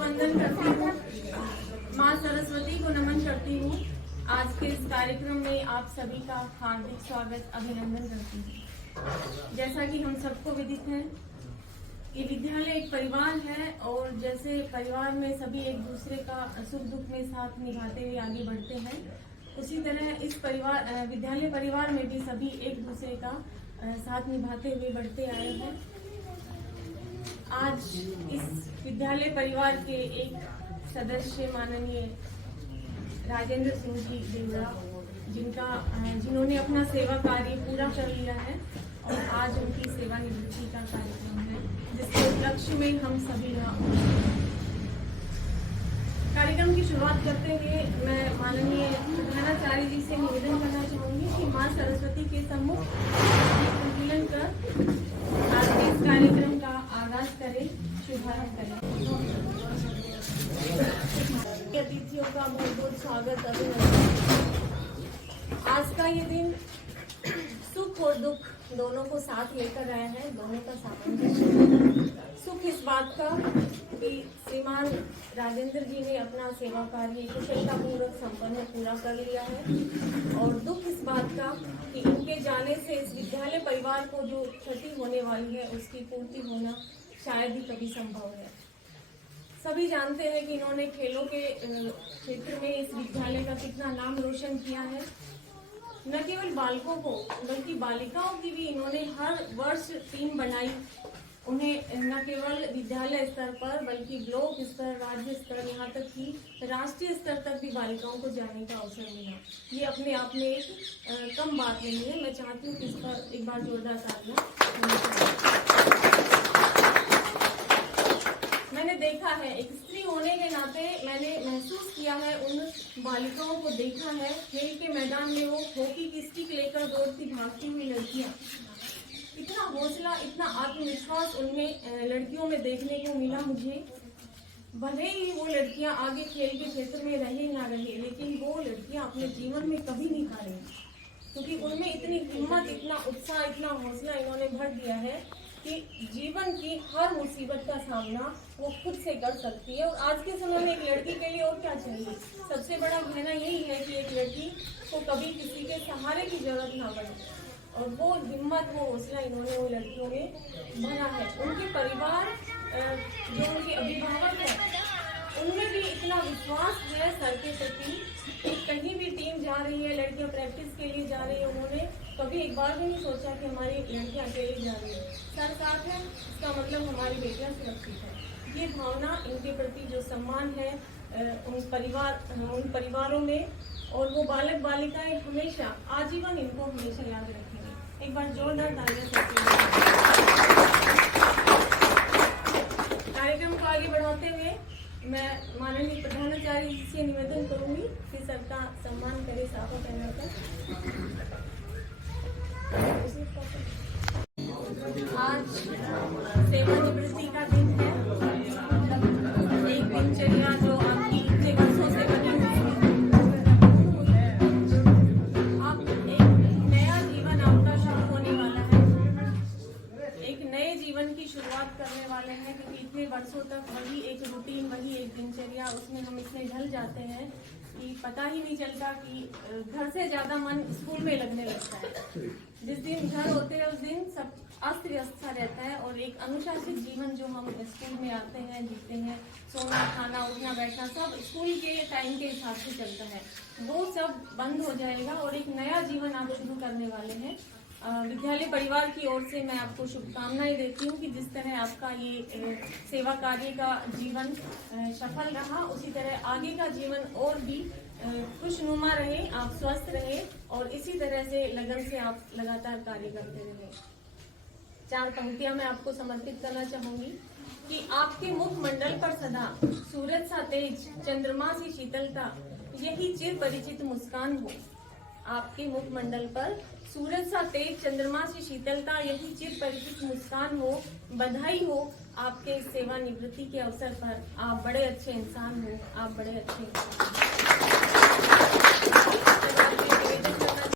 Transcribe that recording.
वंदन करती हूँ, माँ सरस्वती को नमन करती हूँ। आज के इस कार्यक्रम में आप सभी का हार्दिक स्वागत अभिनंदन करती हूँ। जैसा कि हम सबको विदित है, ये विद्यालय एक परिवार है और जैसे परिवार में सभी एक दूसरे का सुख दुख में साथ निभाते हुए आगे बढ़ते हैं, उसी तरह इस परिवार विद्यालय परिवार में भी सभी एक दूसरे का साथ निभाते हुए बढ़ते आए हैं। आज इस विद्यालय परिवार के एक सदस्य माननीय राजेंद्र सिंह जी देवड़ा, जिन्होंने अपना सेवा कार्य पूरा कर लिया है और आज उनकी सेवानिवृत्ति का कार्यक्रम है, जिसके उपलक्ष्य में हम सभी कार्यक्रम की शुरुआत करते हुए मैं माननीय प्रधानाचार्य जी से निवेदन करना चाहूंगी कि मां सरस्वती के सम्मुख संकलन कर आज के इस कार्यक्रम का आगाज करें, शुभारंभ करें। अतिथियों का बहुत बहुत स्वागत अभिनंदन। आज का ये दिन सुख और दुख दोनों को साथ लेकर आया है, दोनों का सामंजस्य। सुख इस बात का कि श्रीमान राजेंद्र जी ने अपना सेवा कार्य कुशलतापूर्वक संपन्न पूरा कर लिया है, और दुख इस बात का कि इनके जाने से इस विद्यालय परिवार को जो क्षति होने वाली है उसकी पूर्ति होना शायद ही कभी संभव है। सभी जानते हैं कि इन्होंने खेलों के क्षेत्र में इस विद्यालय का कितना नाम रोशन किया है। न केवल बालकों को बल्कि बालिकाओं की भी इन्होंने हर वर्ष टीम बनाई। उन्हें न केवल विद्यालय स्तर पर बल्कि ब्लॉक स्तर, राज्य स्तर, यहाँ तक कि राष्ट्रीय स्तर तक भी बालिकाओं को जाने का अवसर मिला। ये अपने आप में एक कम बात नहीं है। मैं चाहती हूँ कि इस पर एक बार जोरदार तालियां। मैंने देखा है, एक स्त्री होने के नाते मैंने महसूस किया है, उन बालिकाओं को देखा है खेल के मैदान में वो हॉकी की स्टिक लेकर दौड़ती भागती हुई लड़कियां। इतना हौसला, इतना आत्मविश्वास उनमें लड़कियों में देखने को मिला मुझे। भले ही वो लड़कियां आगे खेल के क्षेत्र में रहे ना रहे, लेकिन वो लड़कियां अपने जीवन में कभी नहीं हारे, क्योंकि उनमें इतनी हिम्मत, इतना उत्साह, इतना हौसला इन्होंने भर दिया है कि जीवन की हर मुसीबत का सामना वो खुद से कर सकती है। और आज के समय में एक लड़की के लिए और क्या चाहिए? सबसे बड़ा कहना यही है कि एक लड़की को कभी किसी के सहारे की जरूरत ना पड़े, और वो हिम्मत, वो हौसला इन्होंने वो लड़कियों में भरा है। उनके परिवार, जो उनके अभिभावक हैं, उनमें भी इतना विश्वास है सर के प्रति कि कहीं भी टीम जा रही है, लड़कियां प्रैक्टिस के लिए जा रही है, उन्होंने कभी एक बार भी नहीं सोचा कि हमारी लड़कियां अकेले जा रही है। सर साथ है, इसका मतलब हमारी बेटियां सुरक्षित है। ये भावना, इनके प्रति जो सम्मान है उन परिवारों में, और वो बालक बालिकाएं हमेशा आजीवन इनको हमेशा याद रखेंगे। एक बार जोरदार तालियां देते हैं। कार्यक्रम को आगे बढ़ाते हुए मैं माननीय प्रधानाचार्य जी से निवेदन करूंगी कि सर का सम्मान करे साफा पहनाकर। आज सेवानिवृत्ति का दिन है, एक दिनचर्या जो आपकी इतने वर्षों से बनी हुई है। आप एक नया जीवन आपका शुरू होने वाला है, एक नए जीवन की शुरुआत करने वाले हैं, क्योंकि इतने वर्षों तक वही एक रूटीन, वही एक दिनचर्या, उसमें हम इतने ढल जाते हैं कि पता ही नहीं चलता कि घर से ज्यादा मन स्कूल में लगने लगता है। जिस दिन घर होते हैं उस दिन सब अस्त व्यस्त सा रहता है, और एक अनुशासित जीवन जो हम स्कूल में आते हैं, जीते हैं, सोना, खाना, उठना, बैठना सब स्कूल के टाइम के हिसाब से चलता है, वो सब बंद हो जाएगा और एक नया जीवन आप शुरू करने वाले हैं। विद्यालय परिवार की ओर से मैं आपको शुभकामनाएं देती हूँ कि जिस तरह आपका ये सेवा कार्य का जीवन सफल रहा, उसी तरह आगे का जीवन और भी खुशनुमा रहे, आप स्वस्थ रहे और इसी तरह से लगन से आप लगातार कार्य करते रहे। 4 पंक्तियां मैं आपको समर्पित करना चाहूंगी कि आपके मुखमंडल पर सदा सूरज सा तेज, चंद्रमा सी शीतलता, यही चिर परिचित मुस्कान हो। आपके मुखमंडल पर सूरज सा तेज, चंद्रमा सी शीतलता, यही चिर परिचित मुस्कान हो। बधाई हो आपके सेवानिवृत्ति के अवसर पर। आप बड़े अच्छे इंसान हो, आप बड़े अच्छे इंसान हो।